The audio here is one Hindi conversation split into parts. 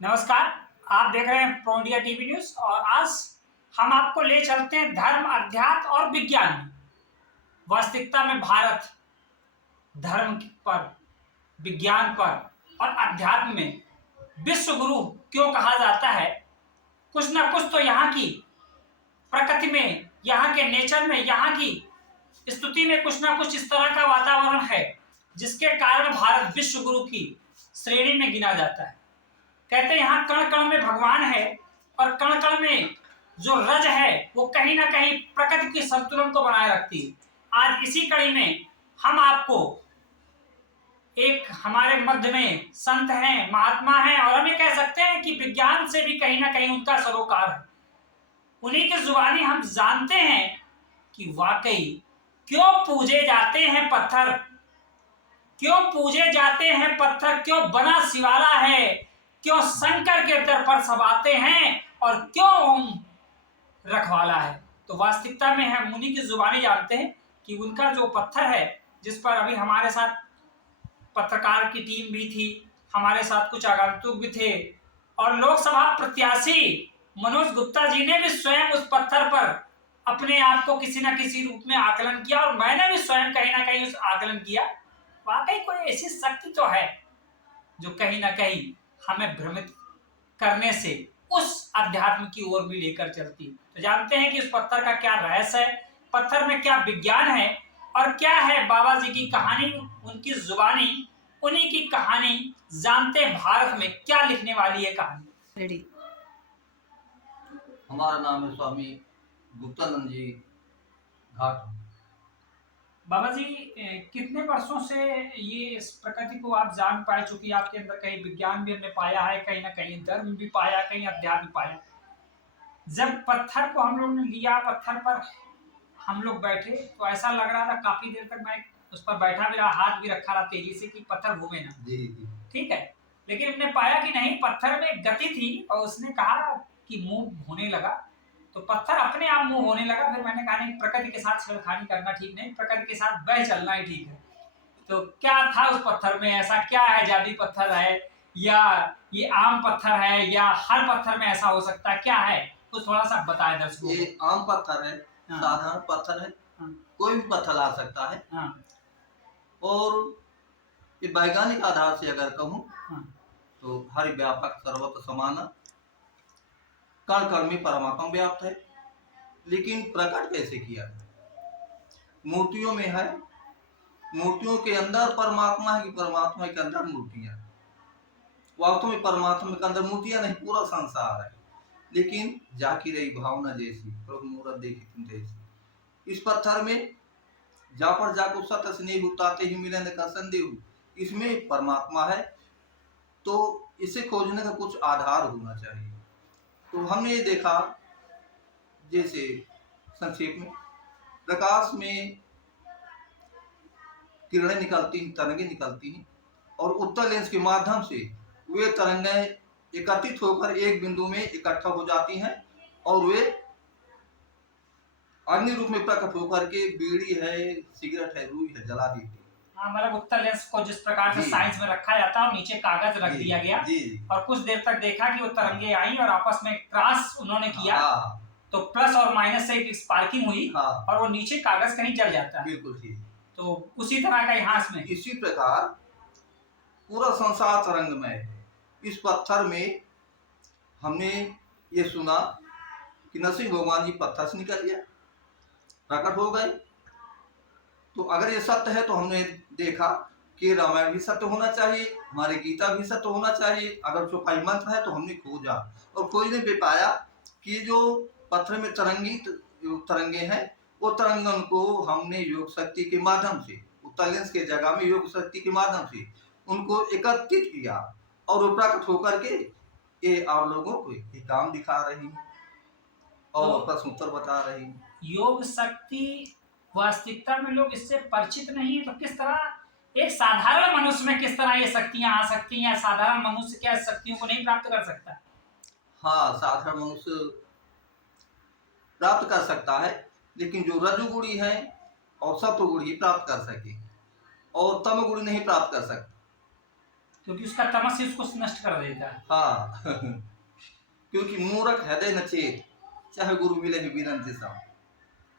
नमस्कार। आप देख रहे हैं प्रो इंडिया टीवी न्यूज और आज हम आपको ले चलते हैं धर्म, अध्यात्म और विज्ञान में। वास्तविकता में भारत धर्म पर, विज्ञान पर और अध्यात्म में विश्व गुरु क्यों कहा जाता है। कुछ ना कुछ तो यहाँ की प्रकृति में, यहाँ के नेचर में, यहाँ की स्तुति में कुछ ना कुछ इस तरह का वातावरण है जिसके कारण भारत विश्व गुरु की श्रेणी में गिना जाता है। कहते हैं यहाँ कण कण में भगवान है और कण कण में जो रज है वो कहीं ना कहीं प्रकृति के संतुलन को बनाए रखती है। आज इसी कड़ी में हम आपको एक हमारे मध्य में संत हैं, महात्मा हैं और हम ये कह सकते हैं कि विज्ञान से भी कहीं ना कहीं उनका सरोकार है। उन्हीं की जुबानी हम जानते हैं कि वाकई क्यों पूजे जाते हैं पत्थर, क्यों पूजे जाते हैं पत्थर, क्यों बना शिवाला है, क्यों शंकर के दर पर सब आते हैं और क्यों ओम रखवाला है। तो वास्तविकता में हम उन्हीं की जुबानी जानते हैं कि उनका जो पत्थर है, जिस पर अभी हमारे साथ पत्रकार की टीम भी थी, हमारे साथ कुछ आगंतुक भी थे और लोकसभा प्रत्याशी मनोज गुप्ता जी ने भी स्वयं उस पत्थर पर अपने आप को किसी न किसी रूप में आकलन किया और मैंने भी स्वयं कहीं ना कहीं उस आकलन किया। वाकई कोई ऐसी शक्ति तो है जो कहीं ना कहीं हमें भ्रमित करने से उस अध्यात्म की ओर भी लेकर चलती। तो जानते हैं कि उस पत्थर का क्या रहस्य है, पत्थर में क्या विज्ञान है और क्या है बाबा जी की कहानी, उनकी जुबानी, उन्हीं की कहानी जानते भारत में क्या लिखने वाली है कहानी। रेडी। हमारा नाम है स्वामी गुप्तानंद जी घाट। बाबा जी, कितने वर्षों से ये इस प्रकृति को आप जान पाए, चूंकि आपके अंदर कहीं विज्ञान भी हमने पाया है, कहीं ना कहीं धर्म भी पाया, कहीं अध्यात्म पाया। जब पत्थर को हम लोग ने लिया, पत्थर पर हम लोग बैठे तो ऐसा लग रहा था काफी देर तक मैं उस पर बैठा भी रहा, हाथ भी रखा रहा तेजी से कि पत्थर घूमे ना। जी जी। ठीक है, लेकिन हमने पाया कि नहीं, पत्थर में गति थी और उसने कहा कि मूव होने लगा तो पत्थर अपने आप मूव होने लगा। फिर मैंने कहा नहीं, प्रकृति के साथ छेड़खानी करना ठीक नहीं, प्रकृति के साथ बह चलना ही ठीक है। तो क्या था उस पत्थर में, ऐसा क्या है, जादुई पत्थर है या ये आम पत्थर है या हर पत्थर में ऐसा हो सकता है, क्या है तो थोड़ा सा बताए दर्शकों को। ये आम पत्थर है, हाँ। साधारण पत्थर है। हाँ। कोई भी पत्थर ला सकता है। हाँ। और ये वैज्ञानिक आधार से अगर कहूँ, हाँ, तो हरि व्यापक सर्वत्र समान, कण कण में परमात्मा व्याप्त है। लेकिन प्रकट कैसे किया? मूर्तियों में है, मूर्तियों के अंदर परमात्मा है कि परमात्मा के अंदर मूर्तियां? वास्तव में परमात्मा के अंदर मूर्तियां नहीं, पूरा संसार है। लेकिन जाकी रही भावना जैसी, प्रभु मूरत देखी तुम जैसी। इस पत्थर में जा पर जाको सत स्नेह उताते ही मिलन का संदेह, इसमें परमात्मा है। तो इसे खोजने का कुछ आधार होना चाहिए। तो हमने ये देखा, जैसे संक्षेप में, प्रकाश में किरणें निकलती हैं, तरंगें निकलती हैं और उत्तर लेंस के माध्यम से वे तरंगें एकत्रित होकर एक बिंदु में इकट्ठा हो जाती हैं और वे अग्नि रूप में प्रकट होकर के बीड़ी है, सिगरेट है, रूई है, जला देती है। हाँ, मतलब उत्तर लेंस को जिस प्रकार से साइंस में रखा जाता है और नीचे कागज रख दिया गया और कुछ देर तक देखा कि वो तरंगे आई और आपस में क्रॉस उन्होंने किया। हाँ। तो प्लस और माइनस से एक स्पार्किंग हुई। हाँ। और वो नीचे कागज कहीं जल जाता है। बिल्कुल ठीक। तो उसी तरह का यहाँ इसमें इसी प्रकार पूरा संसार तरंगमय है। इस पत्थर में हमने ये सुना कि नरसिंह भगवान जी पत्थर से निकल गया, प्रकट हो गए। तो अगर ये सत्य है तो हमने देखा कि रामायण भी सत्य होना चाहिए, हमारी गीता भी सत्य होना चाहिए। अगर चौपाई मंत्र है तो हमने खोजा और खोजने पे पाया कि जो पत्थर में तरंगे हैं, वो तरंगन को हमने योग शक्ति के माध्यम से, उत्तर लेंस के जगह में योग शक्ति के माध्यम से उनको एकत्रित किया और वो प्रकट होकर के ये आप लोगों को ये काम दिखा रही और प्रश्न उत्तर बता रही। योग शक्ति वास्तविकता में लोग इससे परिचित नहीं है, तो किस तरह एक साधारण मनुष्य में किस तरह ये शक्तियां आ सकती हैं? साधारण मनुष्य क्या शक्तियों को नहीं प्राप्त कर सकता? हाँ, साधारण मनुष्य प्राप्त कर सकता है, लेकिन जो रजोगुणी है और सत्वगुणी प्राप्त कर सके और तमगुणी नहीं प्राप्त कर सकता। क्योंकि उसका तमस ही उसको नष्ट कर देता है। हाँ क्योंकि मूरख हृदय न चेत, चाहे गुरु मिले ही बिरंत सम,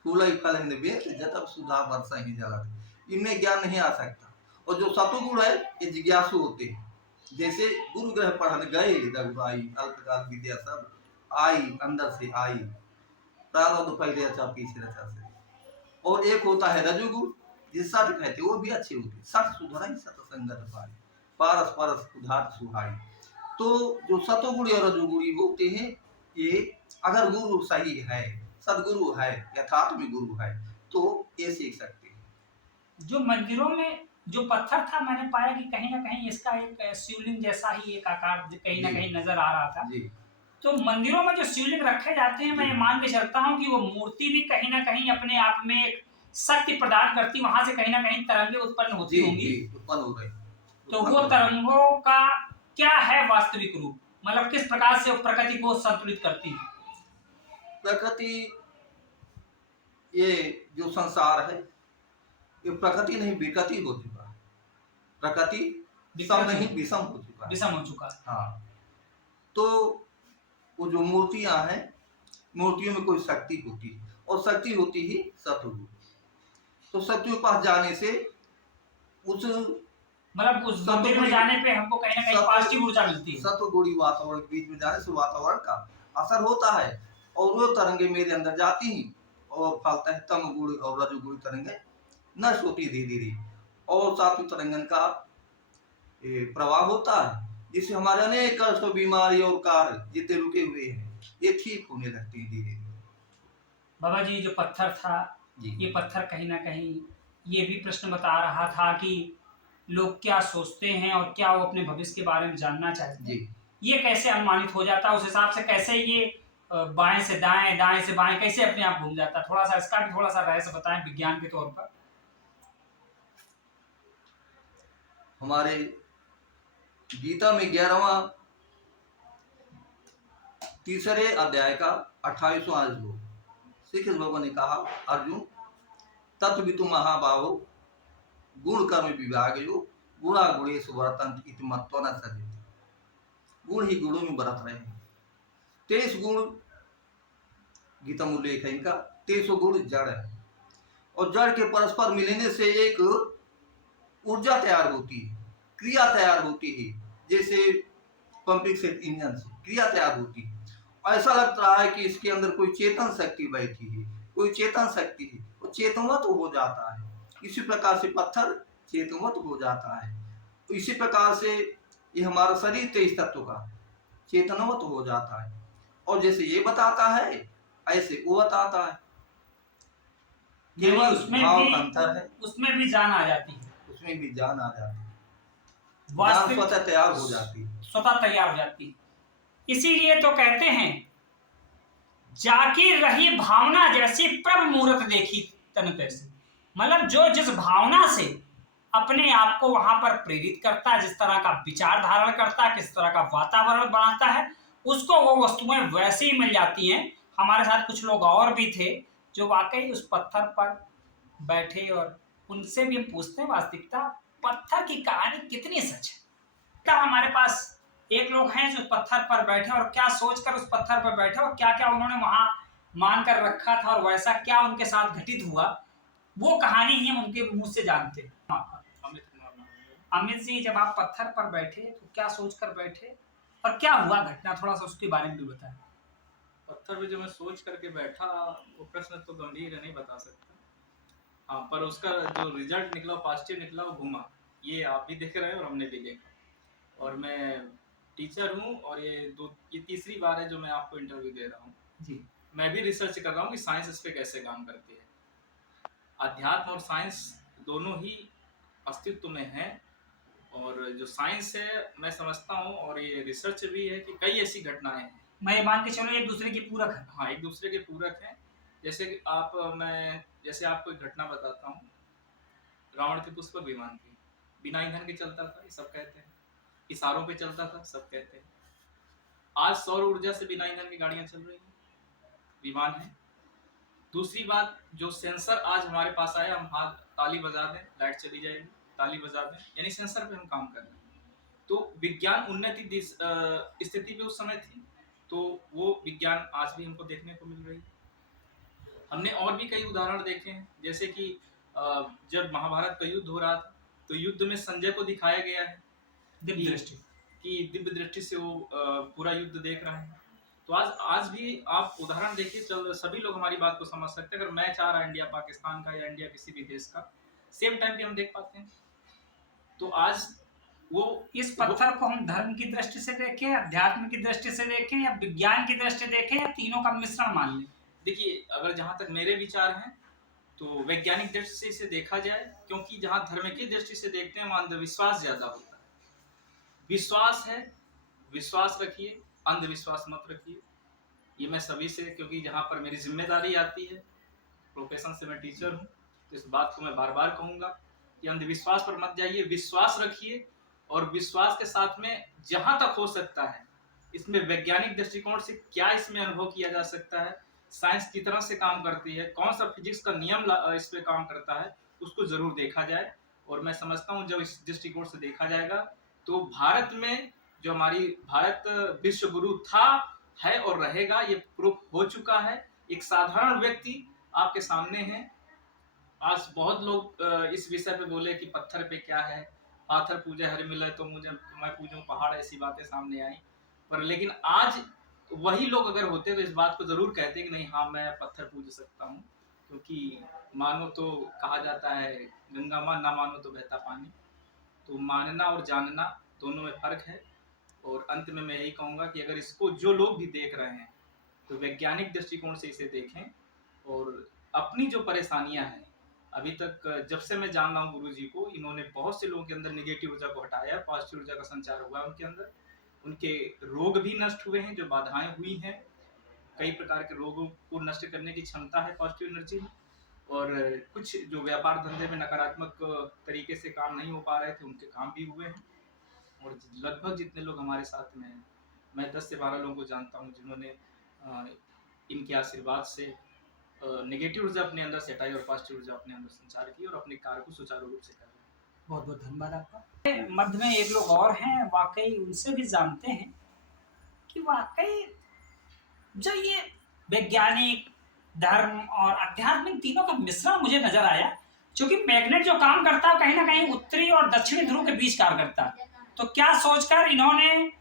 फूल ही फल हिंद बेत, जतब सुधा वर्षा ही जलत। इनमें ज्ञान नहीं आ सकता। और जो सतुगुण है ये जिज्ञासु होते हैं। जैसे गुरु ग्रह पढ़न गए रघुराई, अल्पकाल विद्या सब आई अंदर से आई, प्रारब्ध पहले अच्छा पीछे रचा से। और एक होता है रजोगुण, जिस सठ कहते वो भी अच्छे होते, सठ सुधराई सतसंगत पाई, पारस परस उधार सुहाई। तो जो सतोगुणी और रजोगुणी होते हैं ये अगर गुरु सही है, सदगुरु है, यथार्थ में गुरु है, तो ये सीख सकते हैं। जो मंदिरों में जो पत्थर था, मैंने पाया कि कहीं ना कहीं इसका एक शिवलिंग जैसा ही एक आकार कहीं ना कहीं नजर आ रहा था। जी तो मंदिरों में जो शिवलिंग रखे जाते हैं, मैं ये मान के चलता हूँ कि वो मूर्ति भी कहीं ना कहीं अपने आप में एक शक्ति प्रदान करती, वहां से कहीं ना कहीं तरंगे उत्पन्न होती होंगी। उत्पन्न हो गई। तो वो तरंगों का क्या है वास्तविक रूप, मतलब किस प्रकार से वो प्रकृति को संतुलित करती है? प्रकृति, ये जो संसार है ये प्रकृति नहीं विकृति हो चुका है। प्रकृति सम नहीं विषम हो चुका है, विषम हो चुका है। हाँ। तो वो जो मूर्तियां हैं, मूर्तियों में कोई शक्ति होती है और शक्ति होती ही सतगुरु। तो सत्य के पास जाने से उस मतलब उस मंदिर में जाने पे हमको कहीं ना कहीं पॉजिटिव ऊर्जा मिलती है। सतगुणी वातावरण के बीच में जाने से वातावरण का असर होता है और वो तरंगे मेरे अंदर जाती ही और फलता है तम गुण और रजोगुणी तरंगे नष्ट होती धीरे धीरे, और सात्विक तरंगन का प्रभाव होता है, जिससे हमारे अनेक कष्ट बीमारी और कार्य जितने रुके हुए हैं ये ठीक होने लगते हैं धीरे धीरे। बाबा जी जो पत्थर था, ये पत्थर कहीं ना कहीं ये भी प्रश्न बता रहा था कि लोग क्या सोचते हैं और क्या वो अपने भविष्य के बारे में जानना चाहते हैं। ये कैसे अनुमानित हो जाता है, उस हिसाब से कैसे ये बाएं से दाएं, दाएं से बाएं कैसे अपने आप घूम जाता है? थोड़ा सा इसका भी थोड़ा सा रहस्य बताएं विज्ञान के तौर पर। हमारे गीता में 11वां तीसरे अध्याय का 28वां श्लोक, श्री कृष्ण भगवान ने कहा, अर्जुन तत्वितु महाबाहो गुण कर्म विभाग यो गुणा गुणेश वर्तन्त इति मत्वा न सज्जति। गुण ही गुणों में बरत रहे हैं। 23 गुण गीता में उल्लेख है इनका। 23 गुण जड़ है और जड़ के परस्पर मिलने से एक ऊर्जा तैयार होती है, क्रिया तैयार होती है, जैसे पंपिंग सेट इंजन से क्रिया तैयार होती है। ऐसा लगता है कि इसके अंदर कोई चेतन शक्ति बैठी है, कोई चेतन शक्ति है, वो चेतनवत हो जाता है। इसी प्रकार से पत्थर चेतनवत हो जाता है। तो इसी प्रकार से ये हमारा शरीर 23 तत्व का चेतनवत हो जाता है, और जैसे ये बताता है ऐसे वो बताता है। केवल भाव अंतर है, उसमें भी जान आ जाती है, उसमें भी जान आ जाती है, जान स्वतः तैयार हो जाती है, स्वतः तैयार हो जाती है। इसीलिए तो कहते हैं जाकी रही भावना जैसी प्रभ मुहूर्त देखी तन तैसी। मतलब जो जिस भावना से अपने आप को वहां पर प्रेरित करता है, जिस तरह का विचार धारण करता है, किस तरह का वातावरण बनाता है, उसको वो वस्तुएं वैसे ही मिल जाती हैं। हमारे साथ कुछ लोग और भी थे जो वाकई उस पत्थर पर बैठे, और उनसे भी हम पूछते हैं वास्तविकता पत्थर की कहानी कितनी सच है। तब हमारे पास एक लोग हैं जो पत्थर पर बैठे और क्या सोचकर उस पत्थर पर बैठे और क्या क्या उन्होंने वहां मान कर रखा था और वैसा क्या उनके साथ घटित हुआ, वो कहानी ही हम उनके मुंह से जानते हैं। अमित जी, जब आप पत्थर पर बैठे तो क्या सोचकर बैठे और क्या हुआ घटना, थोड़ा सा उसके बारे में भी बताएं। पत्थर पे जो मैं सोच करके बैठा, वो प्रश्न तो गंभीर है, नहीं बता सकता। हाँ, पर उसका जो रिजल्ट निकला पॉजिटिव निकला, वो घुमा। ये आप भी देख रहे हैं और हमने भी देखा। और मैं टीचर हूँ और ये तीसरी बार है जो मैं आपको इंटरव्यू दे रहा हूँ जी। मैं भी रिसर्च कर रहा हूँ कि साइंस इस पे कैसे काम करती है। अध्यात्म और साइंस दोनों ही अस्तित्व में है, और जो साइंस है मैं समझता हूँ और ये रिसर्च भी है कि कई ऐसी घटनाएं हैं, मैं मान के चलो एक दूसरे की पूरक है। हाँ, एक दूसरे के पूरक हैं। जैसे कि मैं जैसे आपको एक घटना बताता हूँ। रावण के पुष्पक विमान थी, बिना ईंधन के चलता था, ये सब कहते हैं। इशारों पे चलता था, सब कहते हैं। आज सौर ऊर्जा से बिना ईंधन की गाड़ियां चल रही हैं, विमान है। दूसरी बात, जो सेंसर आज हमारे पास आया, हम हाथ ताली बजा दें लाइट चली जाएगी, ताली बजा दें, यानी सेंसर पे हम काम कर रहे हैं। तो विज्ञान उन्नति स्थिति पे उस समय थी, तो वो विज्ञान आज भी हमको देखने को मिल रही है। हमने और भी कई उदाहरण देखे हैं, जैसे कि जब महाभारत का युद्ध हो रहा था तो युद्ध में संजय को दिखाया गया है दिव्य दृष्टि कि दिव्य दृष्टि से वो पूरा युद्ध देख रहे हैं। तो आज भी आप उदाहरण देखिए, चल सभी लोग हमारी बात को समझ सकते हैं। अगर मैच आ रहा है इंडिया पाकिस्तान का या इंडिया किसी भी देश का, सेम टाइम पे हम देख पाते हैं। तो आज वो इस पत्थर को हम धर्म की दृष्टि से देखें, अध्यात्म की दृष्टि से देखें, या विज्ञान की दृष्टि देखें, या तीनों का मिश्रण मान लें? देखिए, अगर जहां तक मेरे विचार हैं तो वैज्ञानिक दृष्टि से इसे देखा जाए, क्योंकि जहां धर्म की दृष्टि से देखते हैं वहां अंधविश्वास ज्यादा होता है। विश्वास है, विश्वास रखिए, अंधविश्वास मत रखिए। ये मैं सभी से, क्योंकि जहां पर मेरी जिम्मेदारी आती है, प्रोफेशन से मैं टीचर हूं, तो इस बात को मैं बार बार कहूंगा कि अंधविश्वास पर मत जाइए, विश्वास रखिए। और विश्वास के साथ में जहां तक हो सकता है इसमें वैज्ञानिक दृष्टिकोण से क्या इसमें अनुभव किया जा सकता है, साइंस की तरह से काम करती है, कौन सा फिजिक्स का नियम इस पे काम करता है, उसको जरूर देखा जाए। और मैं समझता हूँ जब इस दृष्टिकोण से देखा जाएगा तो भारत में जो हमारी भारत विश्व गुरु था, है और रहेगा, ये प्रूफ हो चुका है। एक साधारण व्यक्ति आपके सामने है। आज बहुत लोग इस विषय पे बोले कि पत्थर पे क्या है, पाथर पूजा हर मिले तो मैं पूजूं पहाड़, ऐसी बातें सामने आई। पर लेकिन आज वही लोग अगर होते तो इस बात को जरूर कहते कि नहीं, हाँ मैं पत्थर पूज सकता हूँ, क्योंकि मानो तो कहा जाता है गंगा माँ, ना मानो तो बहता पानी। तो मानना और जानना दोनों में फर्क है। और अंत में मैं यही कहूँगा कि अगर इसको जो लोग भी देख रहे हैं तो वैज्ञानिक दृष्टिकोण से इसे देखें, और अपनी जो परेशानियां हैं, अभी तक जब से मैं जान रहा हूँ गुरु जी को, इन्होंने बहुत से लोगों के अंदर निगेटिव ऊर्जा को हटाया, पॉजिटिव ऊर्जा का संचार हुआ उनके अंदर। उनके रोग भी नष्ट हुए हैं, जो बाधाएं हुई हैं, कई प्रकार के रोगों को नष्ट करने की क्षमता है पॉजिटिव एनर्जी में। और कुछ जो व्यापार धंधे में नकारात्मक तरीके से काम नहीं हो पा रहे थे, उनके काम भी हुए हैं। और लगभग जितने लोग हमारे साथ में हैं, मैं 10 से 12 लोगों को जानता हूँ जिन्होंने इनके आशीर्वाद से नेगेटिव ऊर्जा अपने अंदर से हटाई और पॉजिटिव ऊर्जा अपने अंदर संचार की, और अपने कार्य को सुचारू रूप से कर रहे हैं। बहुत बहुत धन्यवाद आपका। मध्य में एक लोग और हैं, वाकई उनसे भी जानते हैं कि वाकई जो ये वैज्ञानिक, धर्म और आध्यात्मिक तीनों का मिश्रण मुझे नजर आया। क्योंकि मैग्नेट जो काम करता है कहीं ना कहीं उत्तरी और दक्षिणी ध्रुव के बीच कार्य करता है। तो क्या सोचकर इन्होंने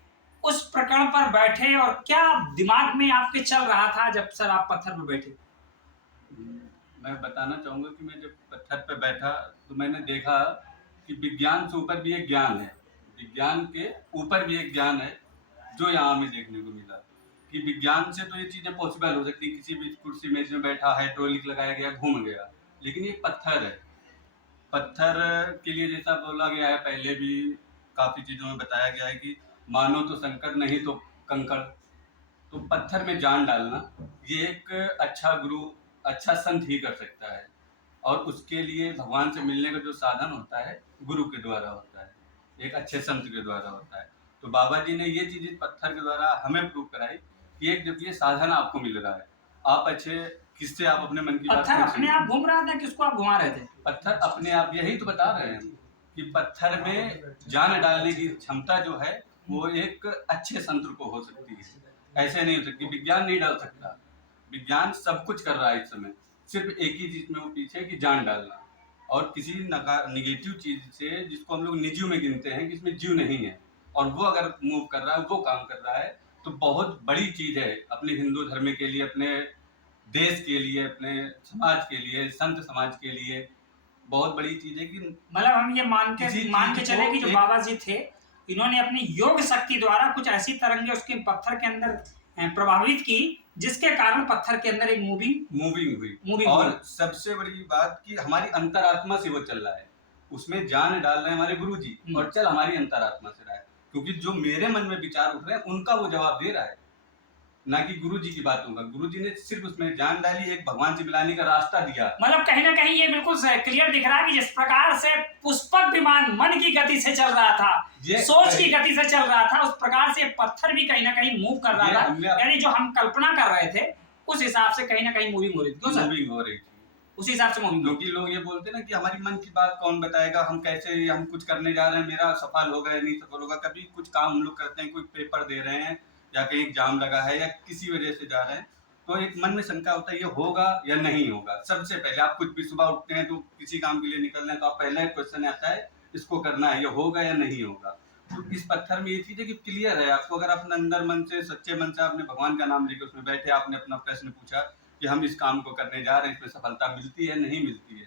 उस प्रकरण पर बैठे, और क्या दिमाग में आपके चल रहा था जब सर आप पत्थर पर बैठे? मैं बताना चाहूँगा कि मैं जब पत्थर पर बैठा तो मैंने देखा कि विज्ञान से ऊपर भी एक ज्ञान है, विज्ञान के ऊपर भी एक ज्ञान है, जो यहाँ हमें देखने को मिला कि विज्ञान से तो ये चीज़ें पॉसिबल हो सकती, किसी भी कुर्सी मेज में बैठा, हाइड्रोलिक लगाया गया, घूम गया, लेकिन ये पत्थर है। पत्थर के लिए जैसा बोला गया है, पहले भी काफ़ी चीज़ों में बताया गया है कि मानो तो संकट, नहीं तो कंकड़। तो पत्थर में जान डालना ये एक अच्छा गुरु, अच्छा संत ही कर सकता है। और उसके लिए भगवान से मिलने का जो साधन होता है गुरु के द्वारा होता है, एक अच्छे संत के द्वारा होता है। तो बाबा जी ने ये चीज़ पत्थर के द्वारा हमें प्रूव कराई कि एक देखिए साधन आपको मिल रहा है, आप अच्छे किससे आप अपने मन की बात पत्थर अपने आप घूम रहा था, किसको आप घुमा रहे थे? पत्थर अपने आप, यही तो बता रहे हैं कि पत्थर में जान डालने की क्षमता जो है वो एक अच्छे संत को हो सकती है, ऐसे नहीं हो सकती। विज्ञान नहीं डाल सकता, विज्ञान सब कुछ कर रहा है इस समय, सिर्फ एक ही चीज में वो पीछे कि जान डालना। और किसी निगेटिव चीज से, जिसको हम लोग निजीव में गिनते हैं कि इसमें जीव नहीं है, और वो अगर मूव कर रहा है, वो काम कर रहा है, तो बहुत बड़ी चीज है अपने हिंदू धर्म के लिए, अपने देश के लिए, अपने समाज के लिए, संत समाज के लिए बहुत बड़ी चीज है। कि मतलब हम ये मान के चले कि जो बाबा जी थे, इन्होंने अपनी योग शक्ति द्वारा कुछ ऐसी तरंगे उसके पत्थर के अंदर प्रभावित की, जिसके कारण पत्थर के अंदर एक मूविंग हुई। और सबसे बड़ी बात कि हमारी अंतरात्मा से वो चल रहा है, उसमें जान डाल रहे हैं हमारे गुरुजी, और चल हमारी अंतरात्मा से रहा है, क्योंकि जो मेरे मन में विचार उठ रहे हैं उनका वो जवाब दे रहा है, ना कि गुरुजी की बातों का। गुरुजी ने सिर्फ उसमें जान डाली, एक भगवान से मिलाने का रास्ता दिया। मतलब कहीं ना कहीं ये बिल्कुल क्लियर दिख रहा है कि जिस प्रकार से पुष्पक विमान मन की गति से चल रहा था, सोच की गति से चल रहा था, उस प्रकार से पत्थर भी कहीं ना कहीं मूव कर रहा था। यानी जो हम कल्पना कर रहे थे उस हिसाब से कहीं ना कहीं मूविंग हो रही थी। मूविंग हो रही थी। उसी हिसाब से मूविंग। क्योंकि लोग ये बोलते हैं ना कि हमारी मन की बात कौन बताएगा, हम कैसे, हम कुछ करने जा रहे हैं, मेरा सफल होगा या नहीं सफल होगा। कभी कुछ काम हम लोग करते हैं, कोई पेपर दे रहे हैं या कहीं एग्जाम लगा है या किसी वजह से जा रहे हैं, तो एक मन में शंका होता है ये होगा या नहीं होगा। सबसे पहले आप कुछ भी सुबह उठते हैं तो किसी काम के लिए निकल रहे हैं तो आप पहला एक क्वेश्चन आता है इसको करना है, ये होगा या नहीं होगा। तो इस पत्थर में ये चीज है कि क्लियर है आपको, अगर अपने अंदर मन से, सच्चे मन से आपने भगवान का नाम लेकर उसमें बैठे, आपने अपना प्रश्न पूछा कि हम इस काम को करने जा रहे हैं, इसमें सफलता मिलती है नहीं मिलती है,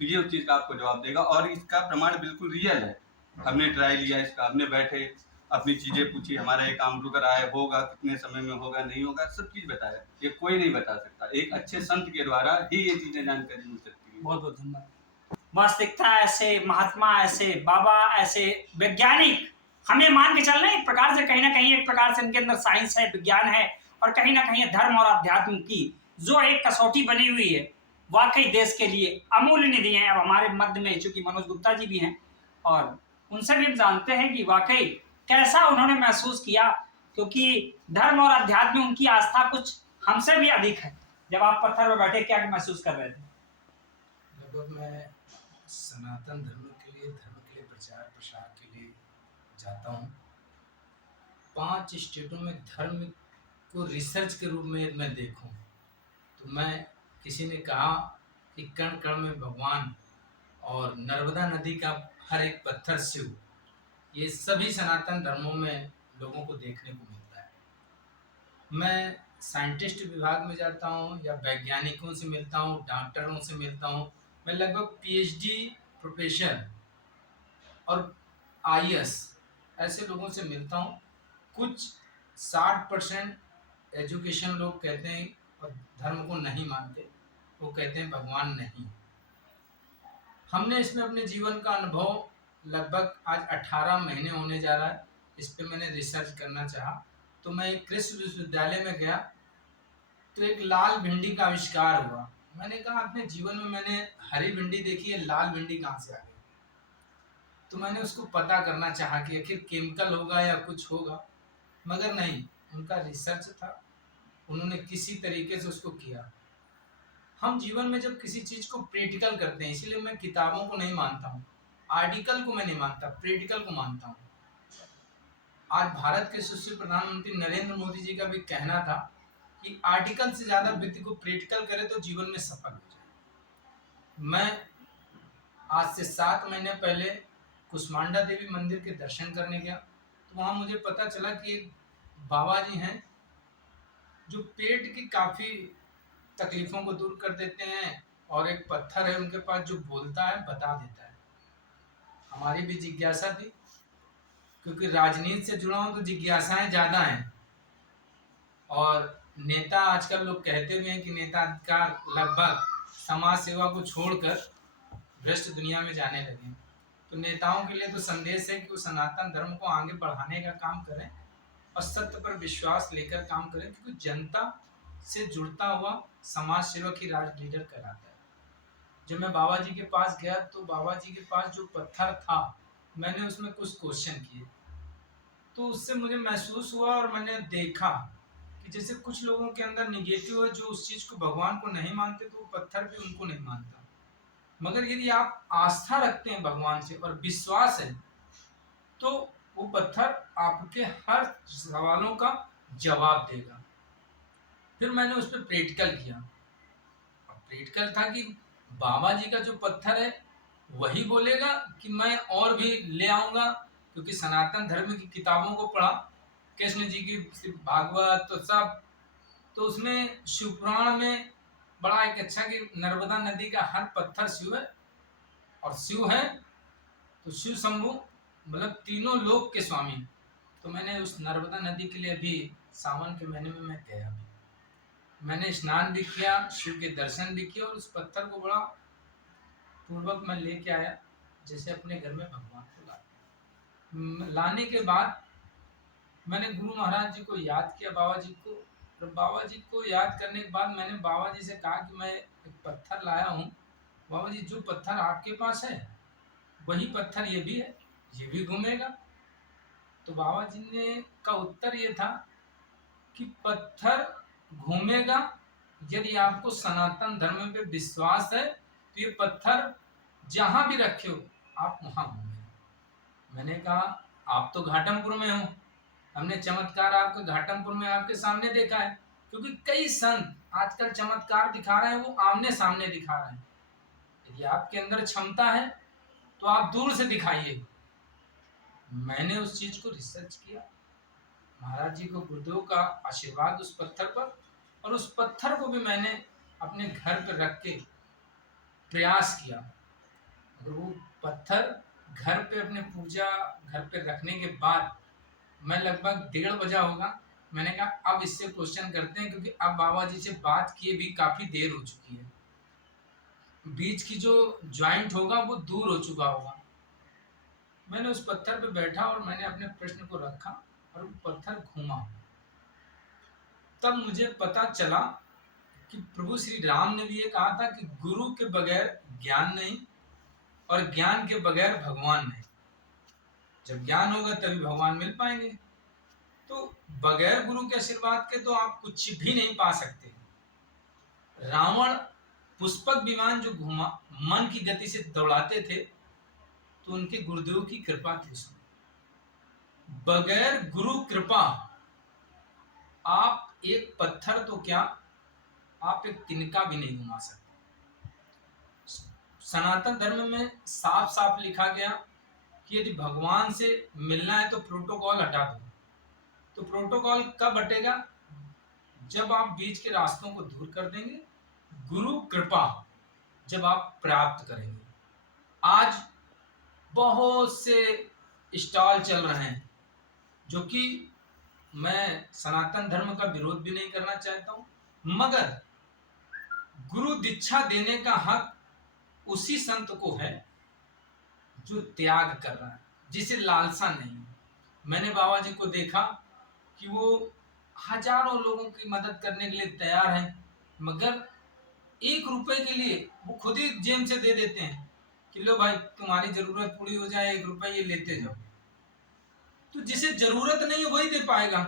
तो ये उस चीज का आपको जवाब देगा। और इसका प्रमाण बिल्कुल रियल है, हमने ट्राई लिया इसका, हमने बैठे अपनी चीजें पूछी, हमारा ये काम रुक रहा है, होगा कितने समय में होगा नहीं होगा, सब चीज बताया। ये कोई नहीं बता सकता, एक अच्छे संत के द्वारा ही ये चीजें जानकारी मिल सकती है। बहुत बहुत धन्यवाद। वास्तविकता ऐसे महात्मा, ऐसे बाबा, ऐसे वैज्ञानिक हमें मान के चलना एक प्रकार से, कहीं ना कहीं एक प्रकार से इनके अंदर साइंस है, विज्ञान है, और कहीं ना कहीं धर्म और अध्यात्म की जो एक कसौटी बनी हुई है, वाकई देश के लिए अमूल्य निधि है। अब हमारे मध्य में चूंकि मनोज गुप्ता जी भी हैं, और उनसे भी जानते हैं कि वाकई कैसा उन्होंने महसूस किया, क्योंकि धर्म और अध्यात्म में उनकी आस्था कुछ हमसे भी अधिक है। जब आप पत्थर पर बैठे क्या महसूस कर रहे थे? लगभग मैं सनातन धर्म के लिए प्रचार प्रसार के लिए जाता हूँ। 5 स्टेटों में धर्म को रिसर्च के रूप में मैं देखूं तो मैं, किसी ने कहा कि कण कण में भगवान और नर्मदा नदी का हर एक पत्थर शिव, ये सभी सनातन धर्मों में लोगों को देखने को मिलता है। मैं साइंटिस्ट विभाग में जाता हूँ या वैज्ञानिकों से मिलता हूँ, डॉक्टरों से मिलता हूँ। मैं लगभग पीएचडी प्रोफेसर और आईएएस ऐसे लोगों से मिलता हूँ। कुछ 60% एजुकेशन लोग कहते हैं और धर्म को नहीं मानते, वो कहते हैं भगवान नहीं। हमने इसमें अपने जीवन का अनुभव लगभग आज 18 महीने होने जा रहा है, इस पे मैंने रिसर्च करना चाहा। तो मैं एक कृषि विश्वविद्यालय में गया तो एक लाल भिंडी का आविष्कार हुआ। मैंने कहा अपने जीवन में मैंने हरी भिंडी देखी है, लाल भिंडी कहाँ से आ गई? तो मैंने उसको पता करना चाहा कि आखिर केमिकल होगा या कुछ होगा, मगर नहीं, उनका रिसर्च था, उन्होंने किसी तरीके से उसको किया। हम जीवन में जब किसी चीज को प्रैक्टिकल करते हैं, इसीलिए मैं किताबों को नहीं मानता हूँ, आर्टिकल को मैं नहीं मानता, प्रैक्टिकल को मानता हूँ। आज भारत के यशस्वी प्रधानमंत्री नरेंद्र मोदी जी का भी कहना था कि आर्टिकल से ज्यादा व्यक्ति को प्रैक्टिकल करे तो जीवन में सफल हो जाए। मैं आज से 7 महीने पहले कुष्मांडा देवी मंदिर के दर्शन करने गया, तो वहां मुझे पता चला कि एक बाबा जी हैं जो पेट की काफी तकलीफों को दूर कर देते हैं, और एक पत्थर है उनके पास जो बोलता है, बता देता है। हमारी भी जिज्ञासा थी, क्योंकि राजनीति से जुड़ा हूं तो जिज्ञासाएं ज्यादा हैं। और नेता, आजकल लोग कहते हुए हैं कि नेता का लगभग समाज सेवा को छोड़कर भ्रष्ट दुनिया में जाने लगे। तो नेताओं के लिए तो संदेश है कि वो सनातन धर्म को आगे बढ़ाने का काम करें और सत्य पर विश्वास लेकर काम करें, क्योंकि जनता से जुड़ता हुआ समाज सेवक ही राज लीडर कहलाता है। जब मैं बाबा जी के पास गया तो बाबा जी के पास जो पत्थर था, मैंने उसमें कुछ क्वेश्चन किए, तो उससे मुझे महसूस हुआ और मैंने देखा कि जैसे कुछ लोगों के अंदर निगेटिव है, जो उस चीज को, भगवान को नहीं मानते, तो वो पत्थर भी उनको नहीं मानता। मगर यदि आप आस्था रखते हैं भगवान से और विश्वास है, तो वो पत्थर आपके हर सवालों का जवाब देगा। फिर मैंने उस पर प्रैक्टिकल किया। प्रैक्टिकल था कि बाबा जी का जो पत्थर है वही बोलेगा कि मैं और भी ले आऊंगा, क्योंकि सनातन धर्म की किताबों को पढ़ा, कृष्ण जी की भागवत तो सब, तो उसमें शिवपुराण में बड़ा एक अच्छा कि नर्मदा नदी का हर पत्थर शिव है, और शिव है तो शिव शंभु, मतलब तीनों लोक के स्वामी। तो मैंने उस नर्मदा नदी के लिए भी सावन के महीने में मैं गया, मैंने स्नान भी किया, शिव के दर्शन भी किए, और उस पत्थर को बड़ा पूर्वक मैं लेके आया, जैसे अपने घर में भगवान को लाने के बाद मैंने गुरु महाराज जी को याद किया, बाबा जी को। तो बाबा जी को याद करने के बाद मैंने बाबा जी से कहा कि मैं एक पत्थर लाया हूँ, बाबा जी जो पत्थर आपके पास है वही पत्थर ये भी है, ये भी घूमेगा। तो बाबा जी ने का उत्तर ये था कि पत्थर घूमेगा यदि आपको सनातन धर्म पे विश्वास है तो ये पत्थर जहां भी रखे हो आप वहां होंगे। मैंने कहा आप तो घाटमपुर में हो, हमने चमत्कार आपके घाटमपुर में आपके सामने देखा है, क्योंकि कई संत आजकल चमत्कार दिखा रहे हैं वो आमने सामने दिखा रहे हैं। यदि आपके अंदर क्षमता है तो आप दूर से दिखाइए। मैंने उस चीज को रिसर्च किया, महाराज जी को गुरुदेव का आशीर्वाद उस पत्थर पर, और उस पत्थर को भी मैंने अपने घर पर रख के प्रयास किया। अगर वो पत्थर घर पे अपने पूजा घर पे रखने के बाद मैं लगभग 1:30 बजा होगा, मैंने कहा अब इससे क्वेश्चन करते हैं, क्योंकि अब बाबा जी से बात किए भी काफी देर हो चुकी है, बीच की जो ज्वाइंट होगा वो दूर हो चुका होगा। मैंने उस पत्थर पे बैठा और मैंने अपने प्रश्न को रखा और वो पत्थर घूमा। तब मुझे पता चला कि प्रभु श्री राम ने भी ये कहा था कि गुरु के बगैर ज्ञान नहीं और ज्ञान के बगैर भगवान नहीं। जब ज्ञान होगा तभी भगवान मिल पाएंगे। तो बगैर गुरु के आशीर्वाद के तो आप कुछ भी नहीं पा सकते। रावण पुष्पक विमान जो घुमा मन की गति से दौड़ाते थे तो उनके गुरुदेव की कृपा थी उसमें। बगैर गुरु कृपा आप एक पत्थर तो क्या, आप एक तिनका भी नहीं घुमा सकते। सनातन धर्म में साफ साफ लिखा गया कि यदि भगवान से मिलना है तो प्रोटोकॉल हटा दो। तो प्रोटोकॉल कब हटेगा? जब आप बीच के रास्तों को दूर कर देंगे, गुरु कृपा जब आप प्राप्त करेंगे। आज बहुत से स्टॉल चल रहे हैं, जो कि मैं सनातन धर्म का विरोध भी नहीं करना चाहता हूं, मगर गुरु दीक्षा देने का हक उसी संत को है जो त्याग कर रहा है, जिसे लालसा नहीं है। मैंने बाबा जी को देखा कि वो हजारों लोगों की मदद करने के लिए तैयार हैं, मगर 1 रुपए के लिए वो खुद ही जेब से दे देते हैं कि लो भाई तुम्हारी जरूरत पूरी हो जाए, 1 रुपए ये लेते जाओ। तो जिसे जरूरत नहीं है वही दे पाएगा।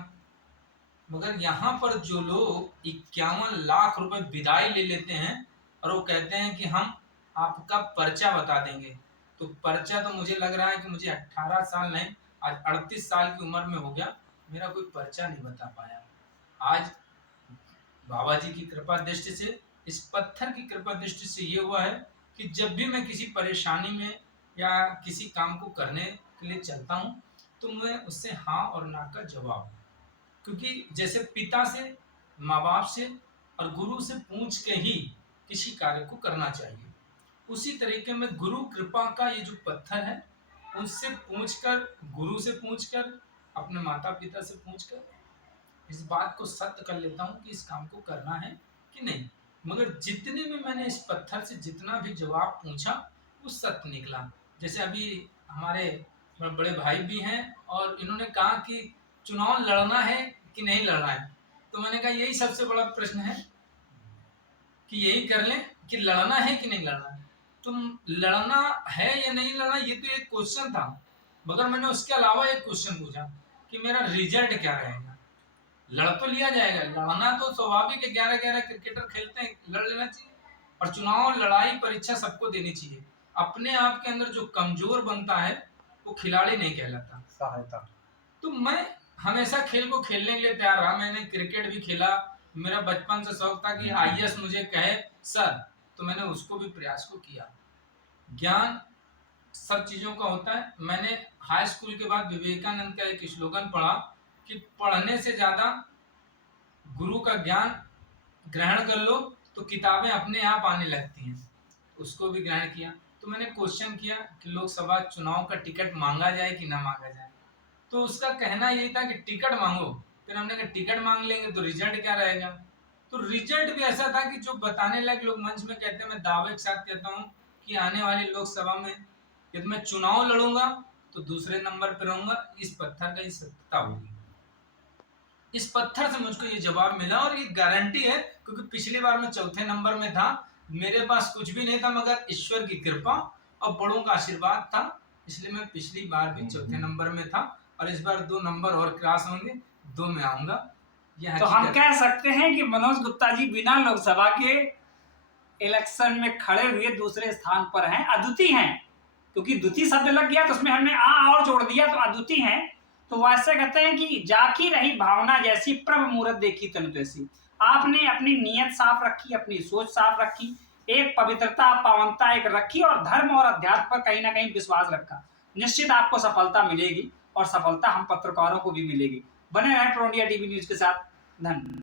मगर यहाँ पर जो लोग 51 लाख रुपए विदाई ले लेते हैं और वो कहते हैं कि हम आपका पर्चा बता देंगे, तो पर्चा तो मुझे लग रहा है कि मुझे 18 साल नहीं, आज 38 साल की उम्र में हो गया, मेरा कोई पर्चा नहीं बता पाया। आज बाबा जी की कृपा दृष्टि से, इस पत्थर की कृपा दृष्टि से ये हुआ है कि जब भी मैं किसी परेशानी में या किसी काम को करने के लिए चलता हूँ तो मैं उससे हाँ और ना का जवाब, क्योंकि जैसे पिता से, माँ बाप से और गुरु से पूछ के ही किसी कार्य को करना चाहिए, उसी तरीके में गुरु कृपा का ये जो पत्थर है उससे पूछकर, गुरु से पूछकर, अपने माता पिता से पूछकर इस बात को सत्य कर लेता हूँ कि इस काम को करना है कि नहीं। मगर जितने में मैंने इस पत्थर से जितना भी जवाब पूछा वो सत्य निकला। जैसे अभी हमारे बड़े भाई भी हैं और इन्होंने कहा कि चुनाव लड़ना है कि नहीं लड़ना है, तो मैंने कहा यही सबसे बड़ा प्रश्न है कि यही कर लें कि लड़ना है कि नहीं लड़ना है। तुम लड़ना है या नहीं लड़ना ये तो एक क्वेश्चन था, मगर मैंने उसके अलावा एक क्वेश्चन पूछा कि मेरा रिजल्ट क्या रहेगा। लड़ तो लिया जाएगा, लड़ना तो स्वाभाविक है, 11-11 क्रिकेटर खेलते हैं, लड़ लेना चाहिए। और चुनाव, लड़ाई, परीक्षा सबको देनी चाहिए। अपने आप के अंदर जो कमजोर बनता है वो खिलाड़ी नहीं कहलाता, सहायता। तो मैं हमेशा खेल को खेलने के लिए तैयार रहा। मैंने क्रिकेट भी खेला, मेरा बचपन से शौक था कि आईएएस मुझे कहे सर, तो मैंने उसको भी प्रयास को किया। ज्ञान सब चीजों का होता है। मैंने हाई स्कूल के बाद विवेकानंद का एक स्लोगन पढ़ा कि पढ़ने से ज्यादा गुरु का ज्ञान ग्रहण कर लो तो किताबें अपने आप आने लगती हैं। उसको भी ग्रहण किया। तो मैंने क्वेश्चन किया कि लोकसभा चुनाव का टिकट मांगा जाए कि ना मांगा जाए, तो उसका कहना यही था कि टिकट मांगो। फिर हमने कहा टिकट मांग लेंगे तो रिजल्ट क्या रहेगा। तो रिजल्ट भी ऐसा था कि जो बताने लगे लोग मंच में कहते हैं, मैं दावे के साथ कहता हूँ कि आने वाली लोकसभा में यदि मैं चुनाव लड़ूंगा तो दूसरे नंबर पर रहूंगा। इस पत्थर का ही सत्ता होगी। इस पत्थर से मुझको ये जवाब मिला और ये गारंटी है, क्योंकि पिछली बार मैं 4थे नंबर में था, मेरे पास कुछ भी नहीं था मगर ईश्वर की कृपा और बड़ों का आशीर्वाद था, इसलिए मैं पिछली बार भी 4थे नंबर में था और इस बार 2 नंबर और क्रॉस होंगे, 2 में आऊंगा। ये तो हम हकीकत कह सकते हैं कि मनोज गुप्ता जी बिना लोकसभा के इलेक्शन में खड़े हुए दूसरे स्थान पर हैं, अद्वितीय हैं। क्योंकि द्वितीय शब्द लग गया तो उसमें हमने आ और जोड़ दिया तो अद्वितीय हैं। तो वैसे कहते हैं कि जाकी रही भावना जैसी, प्रभ मूरत देखी तनु तैसी। आपने अपनी नीयत साफ रखी, अपनी सोच साफ रखी, एक पवित्रता पावनता एक रखी और धर्म और अध्यात्म पर कहीं ना कहीं विश्वास रखा। निश्चित आपको सफलता मिलेगी और सफलता हम पत्रकारों को भी मिलेगी। बने रहें प्रो इंडिया टीवी न्यूज के साथ। धन्यवाद।